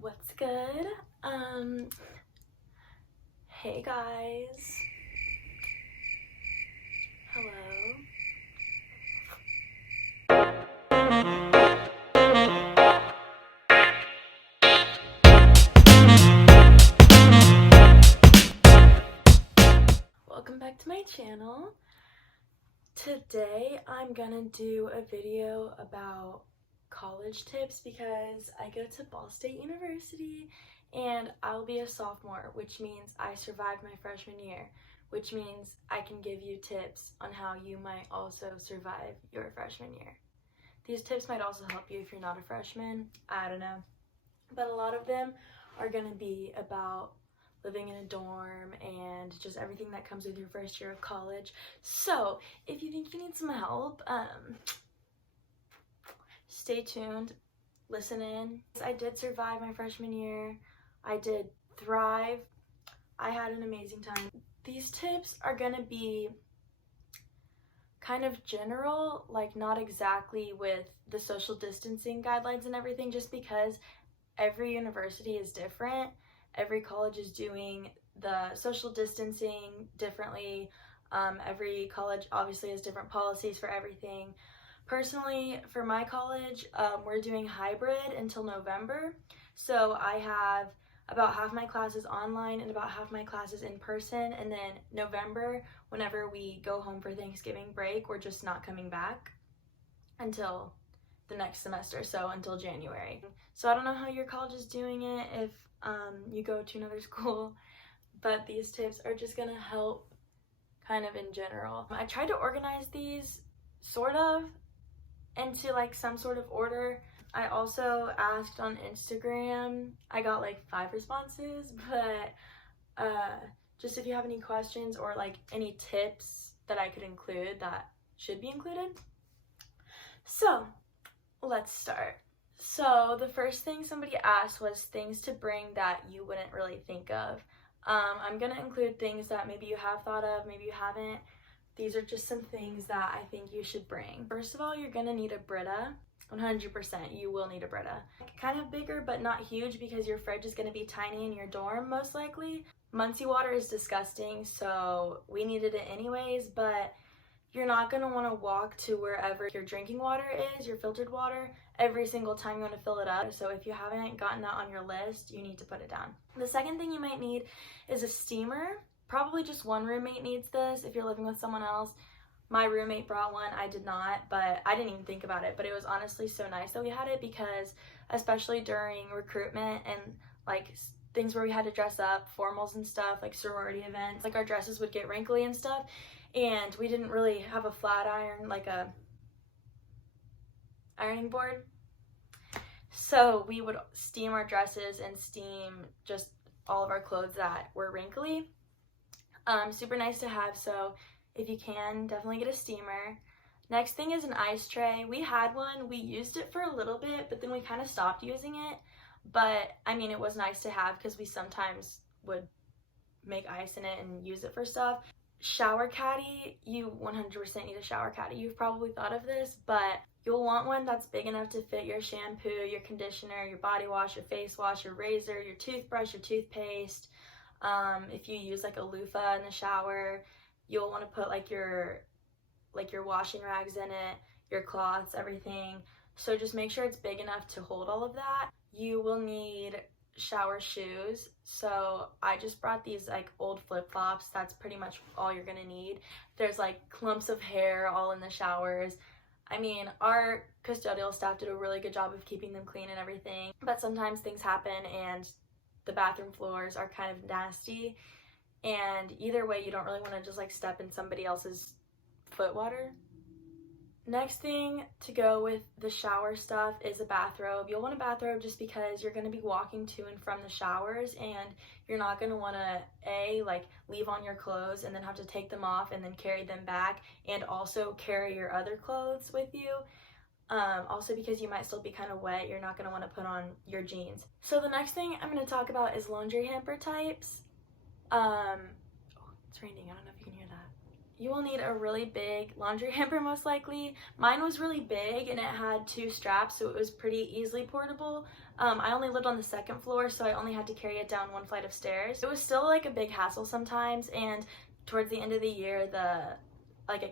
What's good? Hey guys. Hello. Welcome back to my channel. Today I'm gonna do a video about college tips because I go to Ball State University and I'll be a sophomore, which means I survived my freshman year, which means I can give you tips on how you might also survive your freshman year. These tips might also help you if you're not a freshman, I don't know, but a lot of them are going to be about living in a dorm and just everything that comes with your first year of college. So if you think you need some help, stay tuned, listen in. I did survive my freshman year. I did thrive. I had an amazing time. These tips are gonna be kind of general, like not exactly with the social distancing guidelines and everything, just because every university is different. Every college is doing the social distancing differently. Every college obviously has different policies for everything. Personally, for my college, we're doing hybrid until November. So I have about half my classes online and about half my classes in person. And then November, whenever we go home for Thanksgiving break, we're just not coming back until the next semester, so until January. So I don't know how your college is doing it if you go to another school, but these tips are just gonna help kind of in general. I tried to organize these sort of into like some sort of order. I also asked on Instagram. I got like 5 responses, but just if you have any questions or like any tips that I could include that should be included. So let's start. So the first thing somebody asked was things to bring that you wouldn't really think of. I'm gonna include things that maybe you have thought of, maybe you haven't. These are just some things that I think you should bring. First of all, you're gonna need a Brita. 100% you will need a Brita. Kind of bigger but not huge because your fridge is gonna be tiny in your dorm most likely. Muncie water is disgusting, so we needed it anyways, but you're not gonna wanna walk to wherever your drinking water is, your filtered water, every single time you wanna fill it up. So if you haven't gotten that on your list, you need to put it down. The second thing you might need is a steamer. Probably just one roommate needs this if you're living with someone else. My roommate brought one, I did not, but I didn't even think about it. But it was honestly so nice that we had it because especially during recruitment and like things where we had to dress up, formals and stuff, like sorority events, like our dresses would get wrinkly and stuff. And we didn't really have a flat iron, like a ironing board. So we would steam our dresses and steam just all of our clothes that were wrinkly. Super nice to have, so if you can, definitely get a steamer. Next thing is an ice tray. We had one, we used it for a little bit, but then we kind of stopped using it. But I mean, it was nice to have because we sometimes would make ice in it and use it for stuff. Shower caddy, you 100% need a shower caddy. You've probably thought of this, but you'll want one that's big enough to fit your shampoo, your conditioner, your body wash, your face wash, your razor, your toothbrush, your toothpaste. If you use like a loofah in the shower, you'll want to put like your washing rags in it, your cloths, everything. So just make sure it's big enough to hold all of that. You will need shower shoes. So I just brought these like old flip-flops. That's pretty much all you're gonna need. There's like clumps of hair all in the showers. I mean, our custodial staff did a really good job of keeping them clean and everything, but sometimes things happen and the bathroom floors are kind of nasty, and either way you don't really want to just like step in somebody else's foot water. Next thing to go with the shower stuff is a bathrobe. You'll want a bathrobe just because you're going to be walking to and from the showers, and you're not going to want to like leave on your clothes and then have to take them off and then carry them back and also carry your other clothes with you. Also because you might still be kind of wet, you're not going to want to put on your jeans. So the next thing I'm going to talk about is laundry hamper types. Oh, it's raining. I don't know if you can hear that. You will need a really big laundry hamper most likely. Mine was really big and it had 2 straps, so it was pretty easily portable, I only lived on the second floor, so I only had to carry it down one flight of stairs. It was still like a big hassle sometimes, and towards the end of the year, it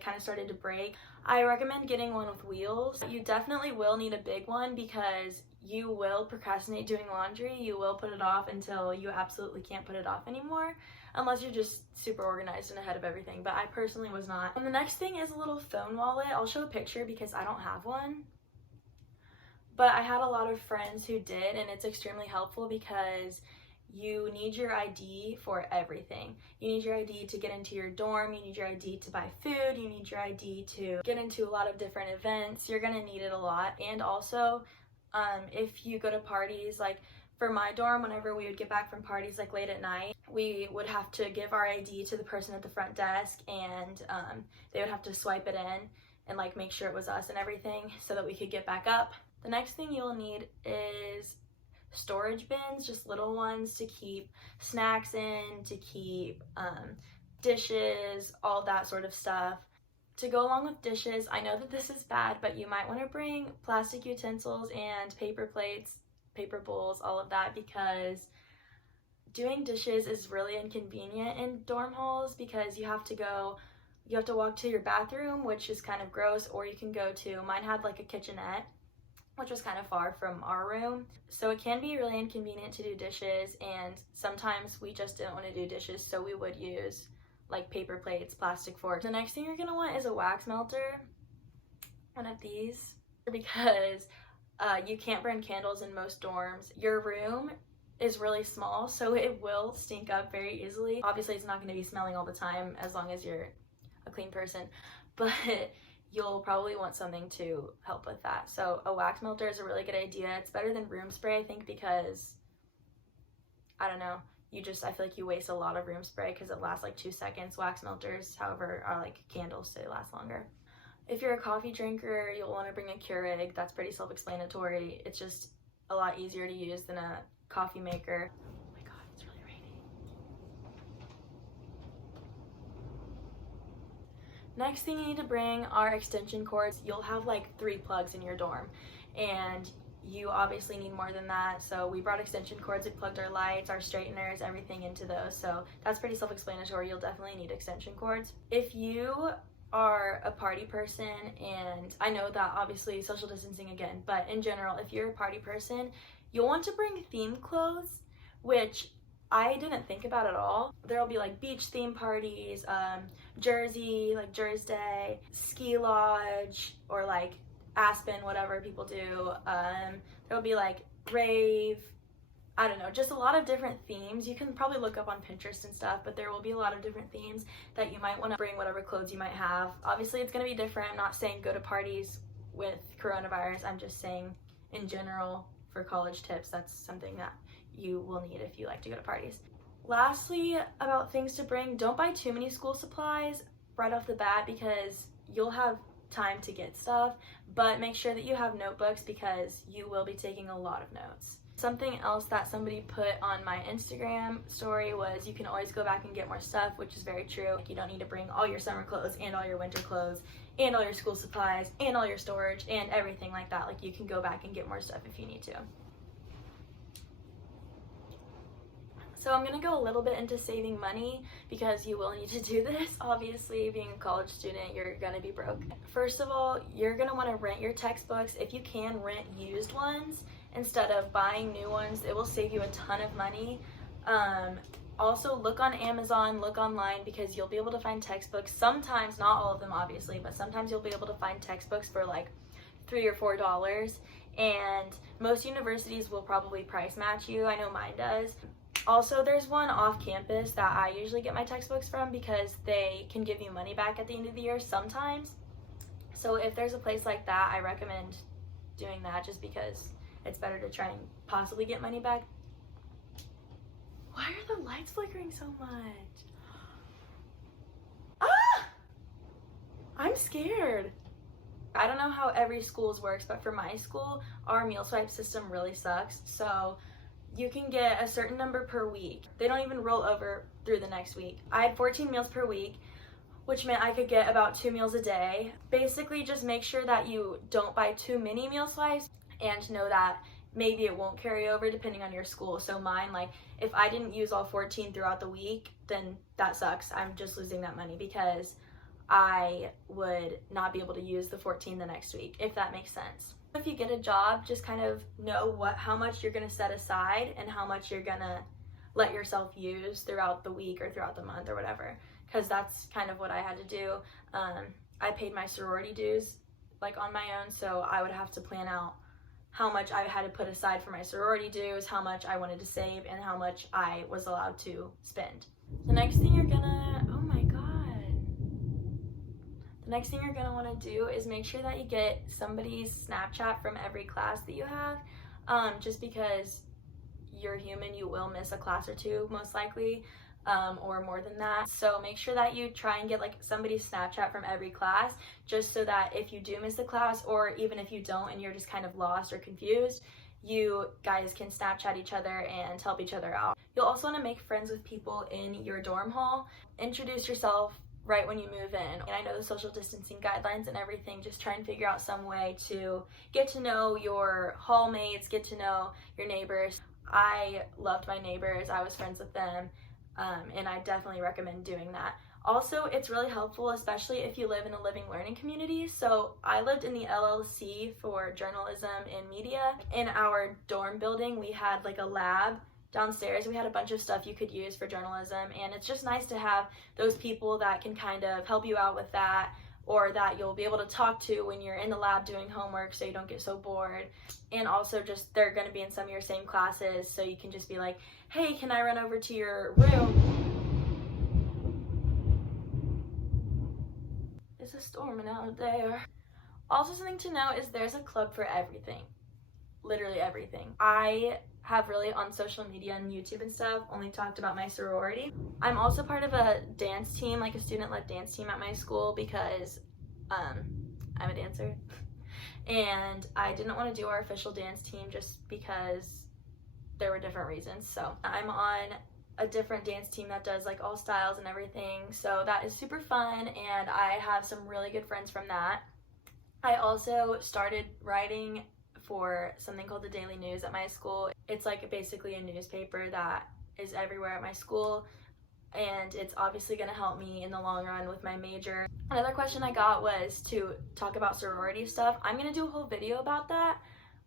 kind of started to break. I recommend getting one with wheels. You definitely will need a big one because you will procrastinate doing laundry. You will put it off until you absolutely can't put it off anymore, unless you're just super organized and ahead of everything, but I personally was not. And the next thing is a little phone wallet. I'll show a picture because I don't have one, but I had a lot of friends who did, and it's extremely helpful because you need your ID for everything. You need your ID to get into your dorm, you need your ID to buy food, you need your ID to get into a lot of different events. You're gonna need it a lot. And also, if you go to parties, like for my dorm, whenever we would get back from parties like late at night, we would have to give our ID to the person at the front desk, and they would have to swipe it in and like make sure it was us and everything so that we could get back up. The next thing you'll need is storage bins, just little ones to keep snacks in, to keep dishes, all that sort of stuff. To go along with dishes, I know that this is bad, but you might want to bring plastic utensils and paper plates, paper bowls, all of that, because doing dishes is really inconvenient in dorm halls because you have to walk to your bathroom, which is kind of gross, or you can go to, mine had like a kitchenette, which was kind of far from our room. So it can be really inconvenient to do dishes, and sometimes we just didn't want to do dishes, so we would use like paper plates, plastic forks. The next thing you're gonna want is a wax melter, one of these, because you can't burn candles in most dorms. Your room is really small, so it will stink up very easily. Obviously, it's not gonna be smelling all the time as long as you're a clean person, but you'll probably want something to help with that. So a wax melter is a really good idea. It's better than room spray, I think, because, I don't know, I feel like you waste a lot of room spray because it lasts like 2 seconds. Wax melters, however, are like candles, so they last longer. If you're a coffee drinker, you'll want to bring a Keurig. That's pretty self-explanatory. It's just a lot easier to use than a coffee maker. Oh my god, it's really raining. Next thing you need to bring are extension cords. You'll have like 3 plugs in your dorm, and you obviously need more than that. So we brought extension cords. We plugged our lights, our straighteners, everything into those. So that's pretty self-explanatory. You'll definitely need extension cords. If you are a party person, and I know that obviously social distancing again, but in general, if you're a party person, you'll want to bring theme clothes, which I didn't think about at all. There'll be like beach theme parties, Jersey, like Jersey Day, ski lodge, or like Aspen, whatever people do. There'll be like rave, I don't know, just a lot of different themes. You can probably look up on Pinterest and stuff, but there will be a lot of different themes that you might want to bring whatever clothes you might have. Obviously, it's going to be different. I'm not saying go to parties with coronavirus. I'm just saying in general for college tips, that's something that you will need if you like to go to parties. Lastly, about things to bring, don't buy too many school supplies right off the bat because you'll have time to get stuff, but make sure that you have notebooks because you will be taking a lot of notes. Something else that somebody put on my Instagram story was you can always go back and get more stuff, which is very true. Like, you don't need to bring all your summer clothes and all your winter clothes and all your school supplies and all your storage and everything like that. Like, you can go back and get more stuff if you need to. So I'm going to go a little bit into saving money because you will need to do this. Obviously, being a college student, you're going to be broke. First of all, you're going to want to rent your textbooks. If you can, rent used ones instead of buying new ones. It will save you a ton of money. Also, look on Amazon, look online, because you'll be able to find textbooks. Sometimes, not all of them obviously, but sometimes you'll be able to find textbooks for like $3 or $4. And most universities will probably price match you. I know mine does. Also, there's one off campus that I usually get my textbooks from because they can give you money back at the end of the year sometimes. So if there's a place like that, I recommend doing that just because it's better to try and possibly get money back. Why are the lights flickering so much? Ah! I'm scared. I don't know how every school's works, but for my school, our meal swipe system really sucks. So you can get a certain number per week. They don't even roll over through the next week. I had 14 meals per week, which meant I could get about 2 meals a day. Basically, just make sure that you don't buy too many meal swipes and know that maybe it won't carry over depending on your school. So mine, like, if I didn't use all 14 throughout the week, then that sucks. I'm just losing that money because I would not be able to use the 14 the next week, if that makes sense. If you get a job, just kind of know how much you're going to set aside and how much you're going to let yourself use throughout the week or throughout the month or whatever, because that's kind of what I had to do. I paid my sorority dues like on my own, so I would have to plan out how much I had to put aside for my sorority dues, how much I wanted to save, and how much I was allowed to spend. The next thing you're gonna, oh my god. The next thing you're gonna wanna do is make sure that you get somebody's Snapchat from every class that you have, just because you're human, you will miss a class or two most likely, or more than that. So make sure that you try and get like somebody's Snapchat from every class, just so that if you do miss the class, or even if you don't and you're just kind of lost or confused, you guys can Snapchat each other and help each other out. You'll also want to make friends with people in your dorm hall. Introduce yourself right when you move in. And I know the social distancing guidelines and everything, just try and figure out some way to get to know your hall mates, get to know your neighbors. I loved my neighbors, I was friends with them, and I definitely recommend doing that. Also, it's really helpful, especially if you live in a living learning community. So I lived in the LLC for journalism and media. In our dorm building, we had like a lab downstairs. We had a bunch of stuff you could use for journalism, and it's just nice to have those people that can kind of help you out with that, or that you'll be able to talk to when you're in the lab doing homework so you don't get so bored. And also just they're going to be in some of your same classes, so you can just be like, hey, can I run over to your room? It's a storming out there. Also, something to know is there's a club for everything. Literally everything. I have really on social media and YouTube and stuff only talked about my sorority. I'm also part of a dance team, like a student-led dance team at my school, because I'm a dancer. And I didn't want to do our official dance team just because there were different reasons. So I'm on a different dance team that does like all styles and everything. So that is super fun, and I have some really good friends from that. I also started writing for something called the Daily News at my school. It's like basically a newspaper that is everywhere at my school, and it's obviously going to help me in the long run with my major. Another question I got was to talk about sorority stuff. I'm going to do a whole video about that.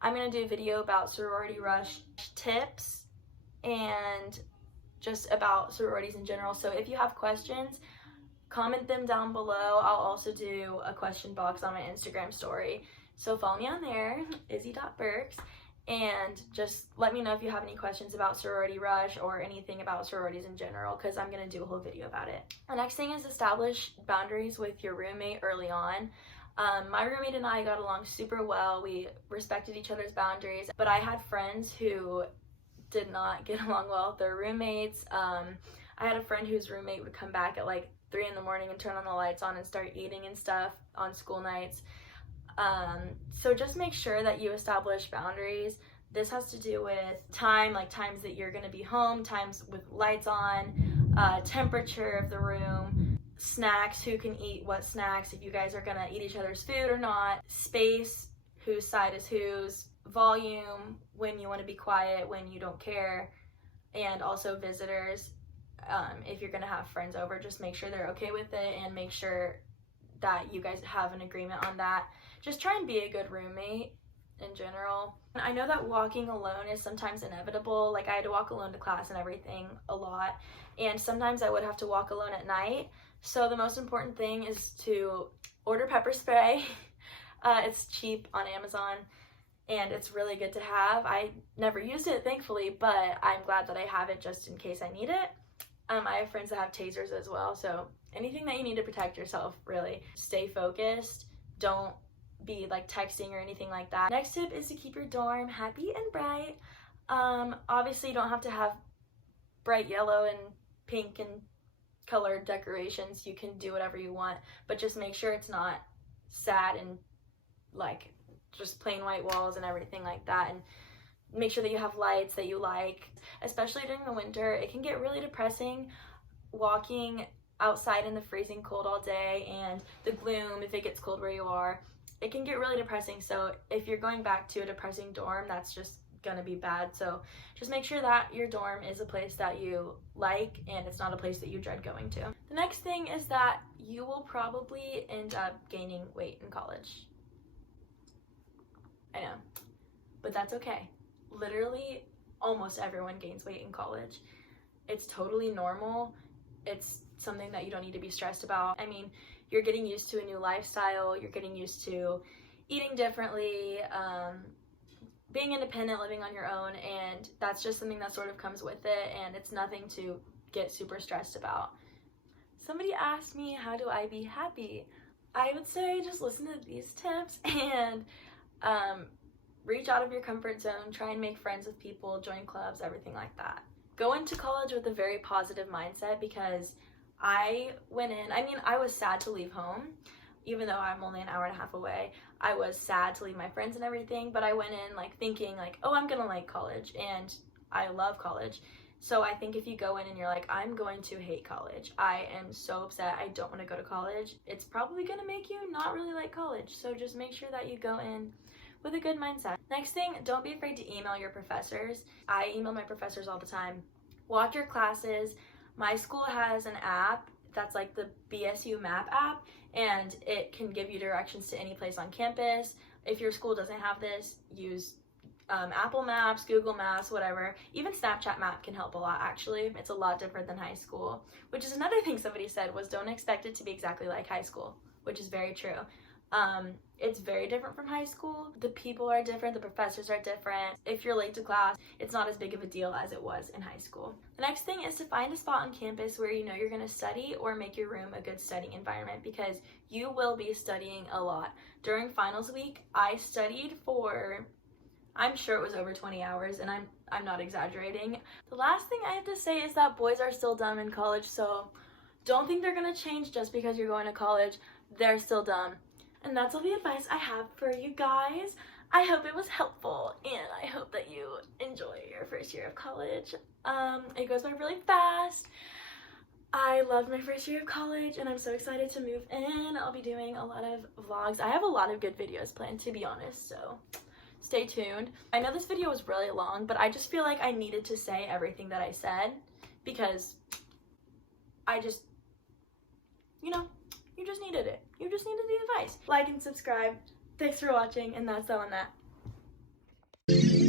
I'm going to do a video about sorority rush tips and just about sororities in general. So if you have questions, comment them down below. I'll also do a question box on my Instagram story. So follow me on there, izzy.burks, and just let me know if you have any questions about sorority rush or anything about sororities in general, because I'm going to do a whole video about it. The next thing is establish boundaries with your roommate early on. My roommate and I got along super well. We respected each other's boundaries, but I had friends who did not get along well with their roommates. I had a friend whose roommate would come back at like 3 in the morning and turn on the lights on and start eating and stuff on school nights. So just make sure that you establish boundaries. This has to do with time, like times that you're going to be home, times with lights on, temperature of the room, snacks, who can eat what snacks, if you guys are going to eat each other's food or not, space, whose side is whose, volume, when you want to be quiet, when you don't care, and also visitors. If you're going to have friends over, just make sure they're okay with it, and make sure that you guys have an agreement on that. Just try and be a good roommate in general. And I know that walking alone is sometimes inevitable. Like I had to walk alone to class and everything a lot, and sometimes I would have to walk alone at night. So the most important thing is to order pepper spray. It's cheap on Amazon, and it's really good to have. I never used it, thankfully, but I'm glad that I have it just in case I need it. I have friends that have tasers as well, so anything that you need to protect yourself, really. Stay focused. Don't be like texting or anything like that. Next tip is to keep your dorm happy and bright. Obviously you don't have to have bright yellow and pink and colored decorations. You can do whatever you want, but just make sure it's not sad and like just plain white walls and everything like that. And make sure that you have lights that you like. Especially during the winter, it can get really depressing walking outside in the freezing cold all day, and the gloom if it gets cold where you are. It can get really depressing. So if you're going back to a depressing dorm, that's just gonna be bad. So just make sure that your dorm is a place that you like and it's not a place that you dread going to. The next thing is that you will probably end up gaining weight in college. I know, but that's okay. Literally almost everyone gains weight in college. It's totally normal. It's something that you don't need to be stressed about. I mean, you're getting used to a new lifestyle, you're getting used to eating differently, being independent, living on your own, and that's just something that sort of comes with it, and it's nothing to get super stressed about. Somebody asked me, how do I be happy? I would say just listen to these tips and reach out of your comfort zone, try and make friends with people, join clubs, everything like that. Go into college with a very positive mindset, because I went in, I mean, I was sad to leave home, even though I'm only an hour and a half away. I was sad to leave my friends and everything, but I went in like thinking like, oh, I'm gonna like college, and I love college. So I think if you go in and you're like, I'm going to hate college, I am so upset, I don't want to go to college, it's probably gonna make you not really like college. So just make sure that you go in with a good mindset. Next thing, don't be afraid to email your professors. I email my professors all the time. Walk your classes. My school has an app that's like the BSU map app, and it can give you directions to any place on campus. If your school doesn't have this, use Apple Maps, Google Maps, whatever. Even Snapchat map can help a lot, actually. It's a lot different than high school, which is another thing somebody said, was don't expect it to be exactly like high school, which is very true. It's very different from high school. The people are different, the professors are different. If you're late to class, it's not as big of a deal as it was in high school. The next thing is to find a spot on campus where you know you're gonna study, or make your room a good studying environment, because you will be studying a lot. During finals week, I studied for, I'm sure it was over 20 hours, and I'm not exaggerating. The last thing I have to say is that boys are still dumb in college, so don't think they're gonna change just because you're going to college. They're still dumb. And that's all the advice I have for you guys. I hope it was helpful, and I hope that you enjoy your first year of college. It goes by really fast. I loved my first year of college, and I'm so excited to move in. I'll be doing a lot of vlogs. I have a lot of good videos planned, to be honest, so stay tuned. I know this video was really long, but I just feel like I needed to say everything that I said, because I just, you know, you just needed it. You just needed the advice. Like and subscribe. Thanks for watching, and that's all on that.